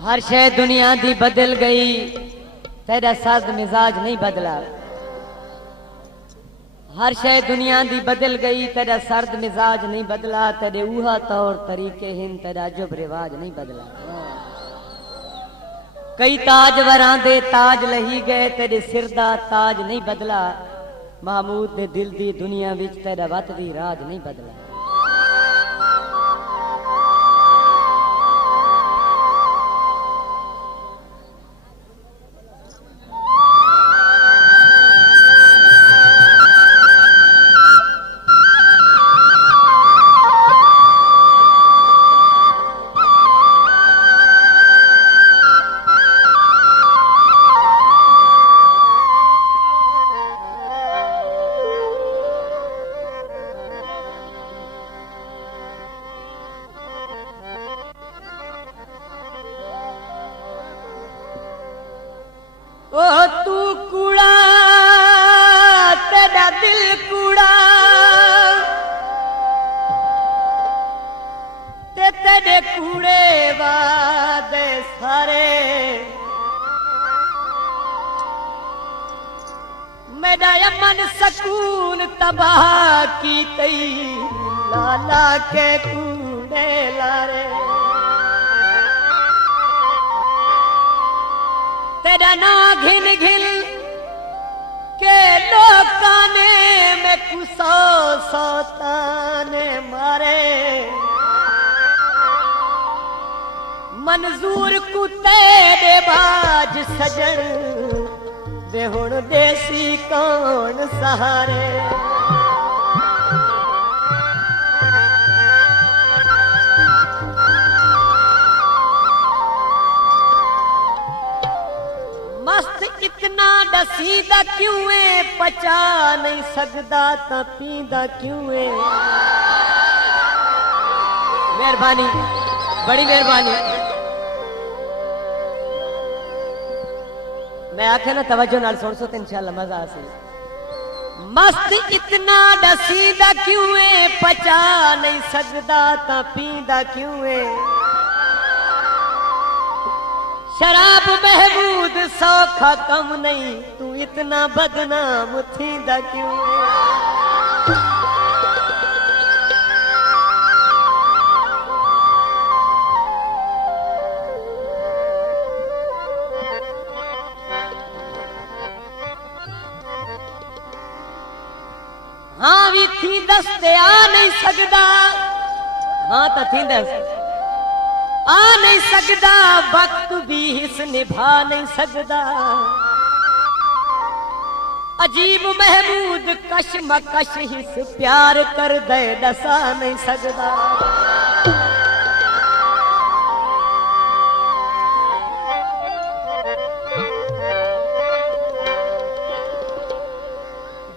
हर शय दुनिया दी बदल गई, तेरा सर्द मिजाज नहीं बदला। हर शय दुनिया दी बदल गई, तेरा सर्द मिजाज नहीं बदला। तेरे ऊहा तौर तरीके हिन, तेरा जुब रिवाज नहीं बदला। कई ताजवरां दे ताज लही गए, तेरे सिर दा ताज नहीं बदला। महमूद दे दिल दी दुनिया विच तेरा वत दी राज नहीं बदला। ओ तू कूड़ा तेरा दिल कूड़ा, ते तेरे कूड़े वादे सारे। मेरा अमन सकून तबाह की तई, लाला के कूड़े लारे। तेरा ना घिन घिन के लोकां ने मैं कुसो सोताने मारे। मंजूर कुत्ते दे बाज सजन दे हुण देसी कौन सहारे। इतना डसीदा क्यों है, पचा नहीं सकदा ता पींदा क्यों है। मेहरबानी, बड़ी मेहरबानी। मैं आखे ना तवज्जो नाल सुन सो तो इंशाल्लाह मजा आसे। मस्त इतना डसीदा क्यों है, पचा नहीं सकदा ता पींदा क्यों है। शराब महबूद सौखा कम नहीं, तू इतना बदनाम थींदा क्यों है। हाँ भी थी दस्ते आ नहीं सकदा, हाँ तो थी दस आ नहीं सकदा। वक्त भी हिस निभा नहीं सकदा। अजीब महमूद कशमकश हिस प्यार कर दे दसा नहीं सकदा।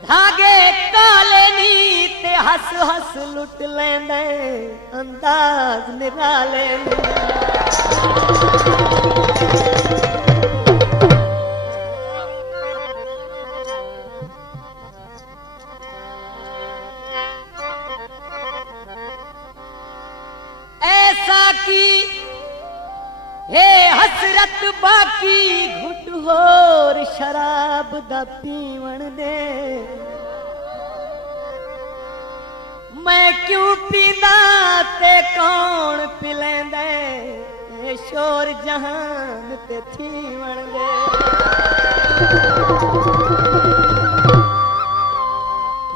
धागे काले नी ते हस हस लुट लेंदे, अंदाज निराले ऐसा की हे हसरत बाकी। घुट होर शराब दा पीवण दे, मैं क्यों पींदा ते कौन पिलेंदे। शोर जहान ते थीवण दे।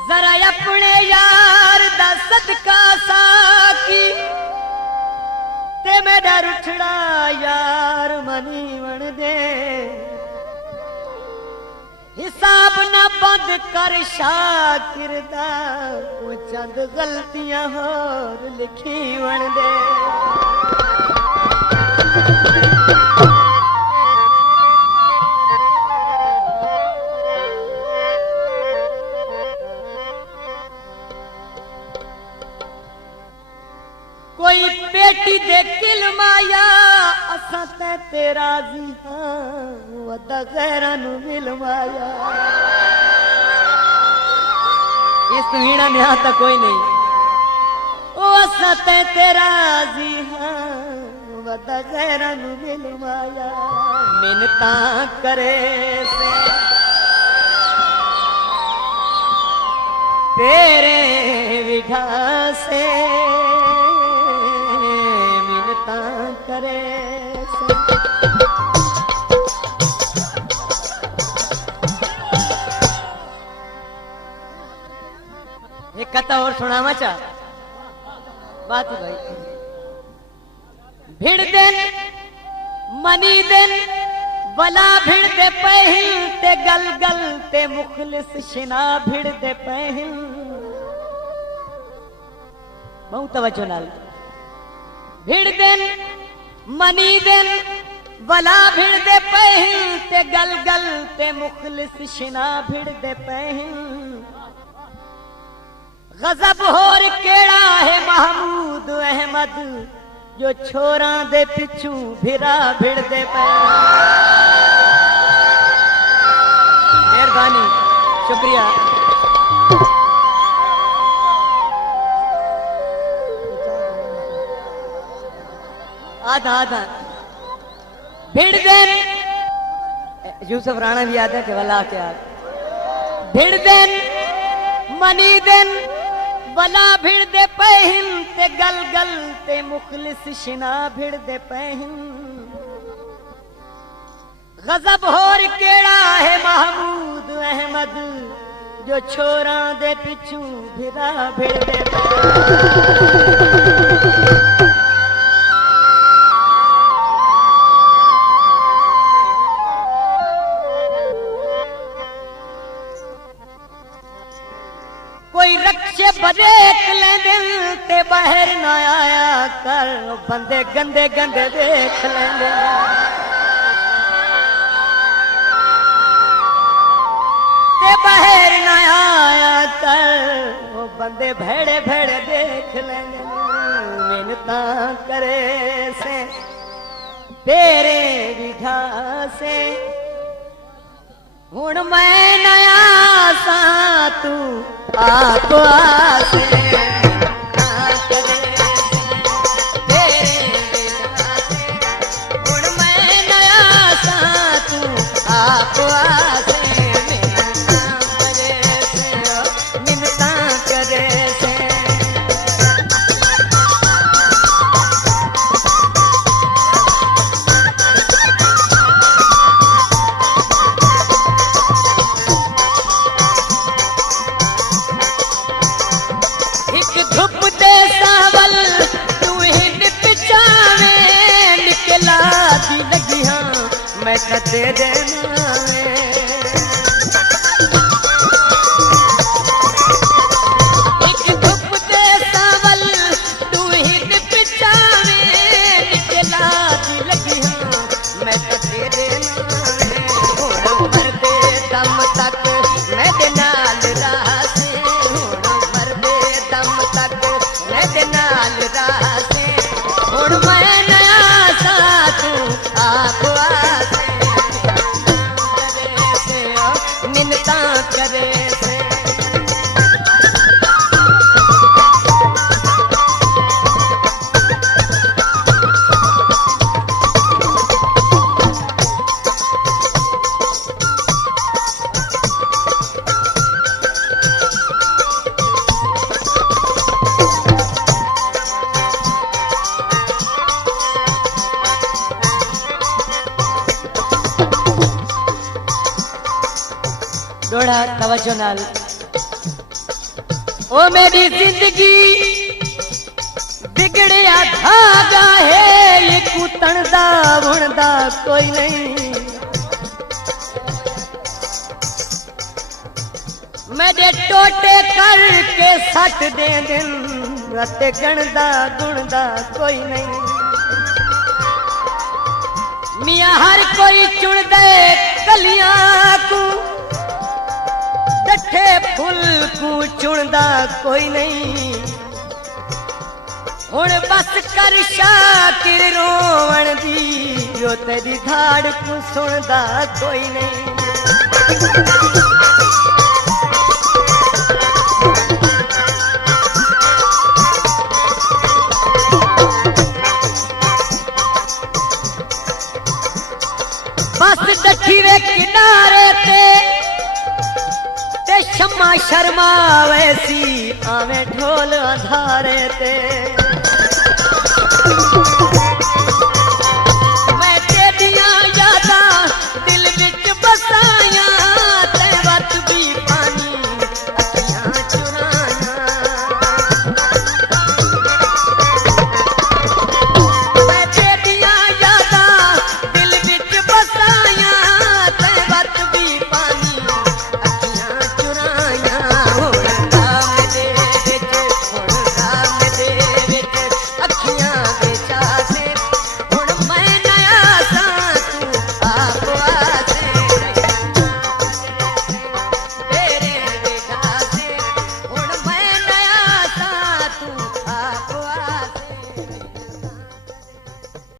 जरा अपने यार दा सदका साकी, ते मेरा रुठड़ा यार मनीवण दे। हिसाब ना बंद कर शाकिर दा, वो चंद गलतियां होर लिखीवण दे। कोई बेटी दे किल माया, असा ते राजी हाँ, वदा गैरा नू मिल माया। इस वीणा में आता कोई नहीं। ओ असा ते राजी हाँ, पद गैरां नू मिलवाया मिन्नता करे से तेरे विघा से मिन्नता करे से। एक कथा और सुनावा चाह बात भाई। भिड़ देन मनी देन बला भिड़ दे पहल ते गल गल ते मुखलिस शिना भिड़ दे पहल। बहुत तवज्जो नाल। भिड़ देन मनी देन बला भिड़ दे पहल ते गल गल ते मुखलिस शिना भिड़ दे पहल। गजब होर केड़ा है महमूद अहमद जो छोरा दे पिछू भिरा भिड़ दे पे। मेहरबानी शुक्रिया। आधा आधा भिड़ देन यूसुफ राणा भी याद है कि वाला क्या भिड़ देन मनी देन बला भिड़ दे पहन ते गल गल ते मुखलिस शिना भिड़ दे पहन। गजब होर केड़ा है महमूद अहमद जो छोरा दे पिछू भिरा भिड़ दे कोई रक्षे बदेक ले दिल ते बाहर ना आया कर बंदे गंदे गंदे देख लेंगे। ते बाहर ना आया कर वो बंदे भेड़े भेड़े देख लेंगे। मिन्नता करे से तेरे विघा से हुण मैं नया सा तू आप आसे हुण मैं नया सा तू आप आसे मिन्नता करे से। मैं कदे देना एक धुप दे सावल तू ही पिछावे निकला दी लगी हाँ मैं कदे देना मर दे दम तक मैं दे नाल राह से मर दे दम तक मैं दे नाल राह से हुण मैं नया सा तू आप मिन्नता करे से। थोड़ा तवज्जो नाल। ओ मेरी जिंदगी बिगड़िया धागा है ये कुतण दा बुणदा कोई नहीं। मेरे टोटे करके सट दे दिन रते गणदा गुणदा कोई नहीं। मियाँ हर कोई चुन दे कलियां को डठे फुल को चुनदा कोई नहीं। हुण बस कर शाकिर रोवण दी यो तेरी धाड़ को सुनदा कोई नहीं। बैठी वे किनारे ते शम्मा शर्मा वैसी आवे ढोल अंधारे ते